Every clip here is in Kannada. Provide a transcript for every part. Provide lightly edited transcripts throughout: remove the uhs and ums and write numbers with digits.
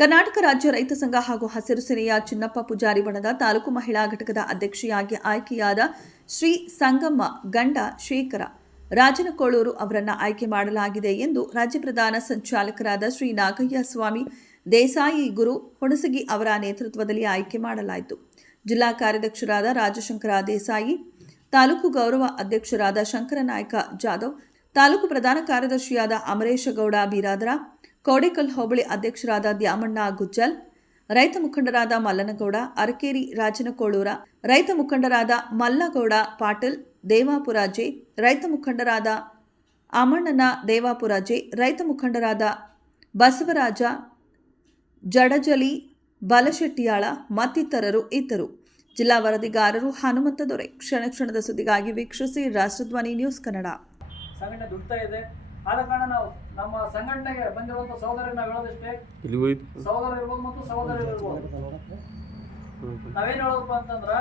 ಕರ್ನಾಟಕ ರಾಜ್ಯ ರೈತ ಸಂಘ ಹಾಗೂ ಹಸಿರು ಸೇನೆಯ ಚಿನ್ನಪ್ಪ ಪೂಜಾರಿ ಬಣದ ತಾಲೂಕು ಮಹಿಳಾ ಘಟಕದ ಅಧ್ಯಕ್ಷೆಯಾಗಿ ಆಯ್ಕೆಯಾದ ಶ್ರೀ ಸಂಗಮ್ಮ ಗಂಡ ಶೇಖರ ರಾಜನಕೋಳೂರು ಅವರನ್ನು ಆಯ್ಕೆ ಮಾಡಲಾಗಿದೆ ಎಂದು ರಾಜ್ಯ ಪ್ರಧಾನ ಸಂಚಾಲಕರಾದ ಶ್ರೀ ನಾಗಯ್ಯ ಸ್ವಾಮಿ ದೇಸಾಯಿ ಗುರು ಹುಣಸಗಿ ಅವರ ನೇತೃತ್ವದಲ್ಲಿ ಆಯ್ಕೆ ಮಾಡಲಾಯಿತು. ಜಿಲ್ಲಾ ಕಾರ್ಯಾಧ್ಯಕ್ಷರಾದ ರಾಜಶಂಕರ ದೇಸಾಯಿ, ತಾಲೂಕು ಗೌರವ ಅಧ್ಯಕ್ಷರಾದ ಶಂಕರನಾಯಕ ಜಾಧವ್, ತಾಲೂಕು ಪ್ರಧಾನ ಕಾರ್ಯದರ್ಶಿಯಾದ ಅಮರೇಶ ಗೌಡ ಬೀರಾದರ, ಕೋಡಿಕಲ್ ಹೋಬಳಿ ಅಧ್ಯಕ್ಷರಾದ ದ್ಯಾಮಣ್ಣ ಗುಜ್ಜಲ್, ರೈತ ಮುಖಂಡರಾದ ಮಲ್ಲನಗೌಡ ಅರಕೇರಿ ರಾಜನಕೋಳೂರ, ರೈತ ಮುಖಂಡರಾದ ಮಲ್ಲಗೌಡ ಪಾಟೀಲ್ ದೇವಾಪುರ ಜೆ, ರೈತ ಮುಖಂಡರಾದ ಅಮಣ್ಣನ ದೇವಾಪುರ ಜೆ, ರೈತ ಮುಖಂಡರಾದ ಬಸವರಾಜ ಜಡಜಲಿ ಬಲಶೆಟ್ಟಿಯಾಳ ಮತ್ತಿತರರು ಇದ್ದರು. ಜಿಲ್ಲಾ ವರದಿಗಾರರು ಹನುಮಂತ ದೊರೆ. ಕ್ಷಣ ಕ್ಷಣದ ಸುದ್ದಿಗಾಗಿ ವೀಕ್ಷಿಸಿ ರಾಷ್ಟ್ರಧ್ವನಿ ನ್ಯೂಸ್ ಕನ್ನಡ. ಸಂಘಟನೆ ದುಡ್ತಾ ಇದೆ. ಆದ ಕಾರಣ ನಾವು ನಮ್ಮ ಸಂಘಟನೆಗೆ ಬಂದಿರುವಂಥ ಸಹೋದರರಿಗೆ ನಾವು ಹೇಳೋದಿಷ್ಟೇ, ಸಹೋದರ ಇರ್ಬೋದು ಮತ್ತು ಸಹೋದರರು ಇರ್ಬೋದು, ನಾವೇನು ಹೇಳೋದಪ್ಪ ಅಂತಂದ್ರೆ,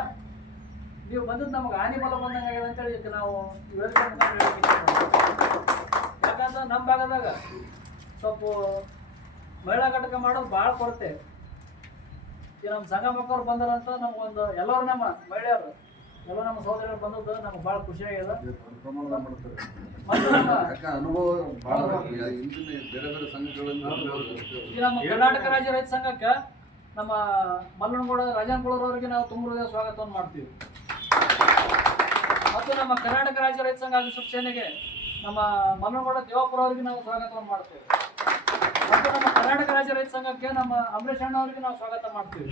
ನೀವು ಬಂದದ್ದು ನಮಗೆ ಹಾನಿ ಬಲ ಬಂದಂಗೆ ಅಂತೇಳಿ ನಾವು ಯಾಕಂದ್ರೆ ನಮ್ಮ ಭಾಗದಾಗ ಸ್ವಲ್ಪ ಮಹಿಳಾ ಘಟಕ ಮಾಡೋದು ಭಾಳ ಕೊರತೆ. ಈ ನಮ್ಮ ಸಂಘ ಮಕ್ಕಳು ಬಂದಾರಂತ ನಮಗೊಂದು ಎಲ್ಲರೂ ನಮ್ಮ ಮಹಿಳೆಯರು ಎಲ್ಲ ನಮ್ಮ ಸಹೋದರರು ಬಂದದ್ದು ನಮ್ಗೆ ಭಾಳ ಖುಷಿಯಾಗಿದೆ. ಈ ನಮ್ಮ ಕರ್ನಾಟಕ ರಾಜ್ಯ ರೈತ ಸಂಘಕ್ಕೆ ನಮ್ಮ ಮಲ್ಲನಗೌಡ ರಾಜನಕೋಳೂರವರಿಗೆ ನಾವು ತುಂಬ ಹೃದಯ ಸ್ವಾಗತವನ್ನು ಮಾಡ್ತೀವಿ. ಮತ್ತು ನಮ್ಮ ಕರ್ನಾಟಕ ರಾಜ್ಯ ರೈತ ಸಂಘ ಹಾಗೂ ಸೇನೆಗೆ ನಮ್ಮ ಮಲ್ಲನಗೌಡ ದೇವಾಪುರ ಅವರಿಗೆ ನಾವು ಸ್ವಾಗತವನ್ನು ಮಾಡ್ತೇವೆ. ಮತ್ತು ನಮ್ಮ ಕರ್ನಾಟಕ ರಾಜ್ಯ ರೈತ ಸಂಘಕ್ಕೆ ನಮ್ಮ ಅಮರೇಶ್ ಅಣ್ಣ ಅವರಿಗೆ ನಾವು ಸ್ವಾಗತ ಮಾಡ್ತೀವಿ.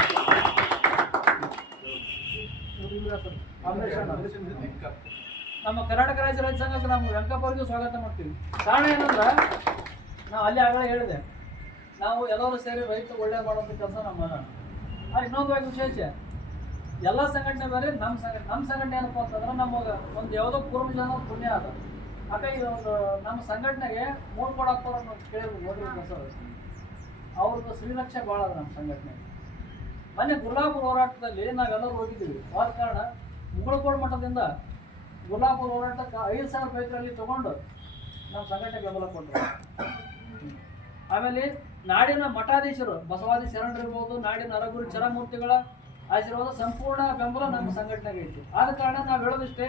ನಮ್ಮ ಕರ್ನಾಟಕ ರಾಜ್ಯ ರೈತ ಸಂಘಕ್ಕೆ ನಾವು ವೆಂಕಪ್ಪ ಅವರಿಗೂ ಸ್ವಾಗತ ಮಾಡ್ತೀವಿ. ಕಾರಣ ಏನಂದ್ರೆ, ನಾವು ಅಲ್ಲಿ ಆಗಲೇ ಹೇಳಿದೆ, ನಾವು ಎಲ್ಲರೂ ಸೇರಿ ರೈತ ಒಳ್ಳೆ ಮಾಡೋಂಥ ಕೆಲಸ ನಮ್ಮ ಇನ್ನೊಂದು ವಿಶೇಷ, ಎಲ್ಲ ಸಂಘಟನೆ ಬೇರೆ, ನಮ್ಮ ಸಂಘಟನೆ ಏನಪ್ಪ ಅಂತಂದ್ರೆ ನಮಗೆ ಒಂದು ಯಾವುದೋ ಪೂರ್ವಜನ ಪುಣ್ಯ ಅದ. ಹಾಗಾಗಿ ಒಂದು ನಮ್ಮ ಸಂಘಟನೆಗೆ ಮೂರು ಕೊಡಪ್ಪರನ್ನು ಕೇಳಿದ್ರು ನೋಡ್ರಿ ಸರ್, ಅವ್ರದ್ದು ಶ್ರೀಲಕ್ಷ್ಯ ಭಾಳ ಅದ ನಮ್ಮ ಸಂಘಟನೆಗೆ. ಮೊನ್ನೆ ಗುರ್ಲಾಪುರ ಹೋರಾಟದಲ್ಲಿ ನಾವೆಲ್ಲರೂ ಹೋಗಿದ್ದೀವಿ. ಆದ ಕಾರಣ ಮುಗಳಕೋಡು ಮಠದಿಂದ ಗುರ್ಲಾಪುರ ಹೋರಾಟಕ್ಕೆ 5,000 ಪೈಕರಲ್ಲಿ ತಗೊಂಡು ನಮ್ಮ ಸಂಘಟನೆ ಬೆಂಬಲ ಕೊಟ್ಟರು. ಆಮೇಲೆ ನಾಡಿನ ಮಠಾಧೀಶರು ಬಸವಾದಿ ಶರಣರಿರ್ಬೋದು, ನಾಡಿನ ಅರಗುರು ಚರಮೂರ್ತಿಗಳ ಆಶೀರ್ವಾದ ಸಂಪೂರ್ಣ ಬೆಂಬಲ ನಮ್ಮ ಸಂಘಟನೆಗೆ ಇತ್ತು. ಆದ ಕಾರಣ ನಾವು ಹೇಳೋದಿಷ್ಟೇ,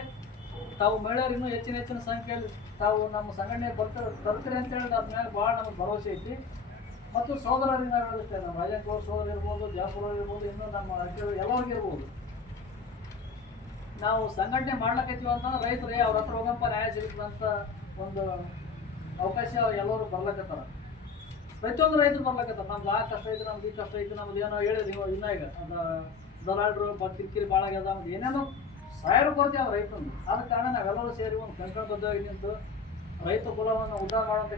ತಾವು ಮಹಿಳೆಯರು ಇನ್ನೂ ಹೆಚ್ಚಿನ ಸಂಖ್ಯೆಯಲ್ಲಿ ತಾವು ನಮ್ಮ ಸಂಘಟನೆ ತರ್ತೀರಿ ಅಂತ ಹೇಳಿದ್ರೆ ಅದ್ರ ಮೇಲೆ ಭಾಳ ನಮಗೆ ಭರವಸೆ ಐತಿ. ಮತ್ತು ಸಹೋದರರಿಗೆ ನಾವು ಹೇಳೋದಿಷ್ಟೇ, ನಮ್ಮ ರಾಜನಕೋಳ ಸಹೋದರ ಇರ್ಬೋದು, ಜಾಪುರ ಇರ್ಬೋದು, ಇನ್ನೂ ನಮ್ಮ ಎಲ್ಲರಿಗೂ ಇರ್ಬೋದು, ನಾವು ಸಂಘಟನೆ ಮಾಡ್ಲಕತ್ತೀವಿ ಅಂತಂದ್ರೆ ರೈತರೇ ಅವ್ರ ಹತ್ರ ಹೋಗಪ್ಪ ನ್ಯಾಯ ಸಿಗುತ್ತಂತ ಒಂದು ಅವಕಾಶ ಎಲ್ಲರೂ ಬರ್ಲಕತ್ತಾರ. ಪ್ರತಿಯೊಂದು ರೈತರು ಬರ್ಲಕತ್ತಾರ. ನಮ್ದು ಆ ಕಷ್ಟ ಐತೆ, ನಮ್ದು ಈ ಕಷ್ಟ ಐತೆ, ನಮ್ದು ಏನೋ ಹೇಳಿದ್ರಿ ಇನ್ನ ಈಗ ಅದು ದಲಾಳರು ಕಿರಿಕಿರಿ ಭಾಳ ಆಗ್ಯದ, ನಮ್ದು ಏನೇನೋ ಸಾವಿರ ಕೊರತೆ ಅವ್ರ ರೈತರು. ಆದ ಕಾರಣ ನಾವೆಲ್ಲರೂ ಸೇರಿ ಒಂದು ಕಂಕಣಬದ್ಧವಾಗಿ ನಿಂತು ರೈತ ಕುಲವನ್ನು ಉದ್ಧಾರ ಮಾಡುವಂಥ